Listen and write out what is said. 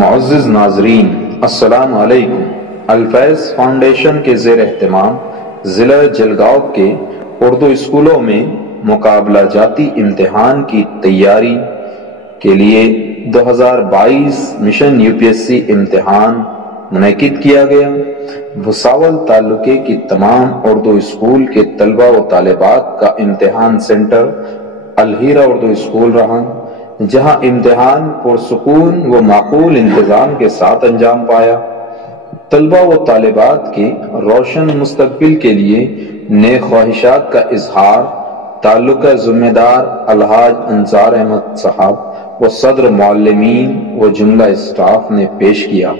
معزز ناظرین، السلام علیکم۔ الفیض فاؤنڈیشن کے زیر اہتمام ضلع جلگاؤں کے اردو اسکولوں میں مقابلہ جاتی امتحان کی تیاری کے لیے 2022 مشن UPSC امتحان منعقد کیا گیا۔ بھساول تعلقے کی تمام اردو اسکول کے طلبہ و طالبات کا امتحان سینٹر الہیرا اردو اسکول رہا، جہاں امتحان پرسکون و معقول انتظام کے ساتھ انجام پایا۔ طلبہ و طالبات کے روشن مستقبل کے لیے نیک خواہشات کا اظہار تعلقہ ذمہ دار الحاج انصار احمد صاحب و صدر معلمین و جملہ اسٹاف نے پیش کیا۔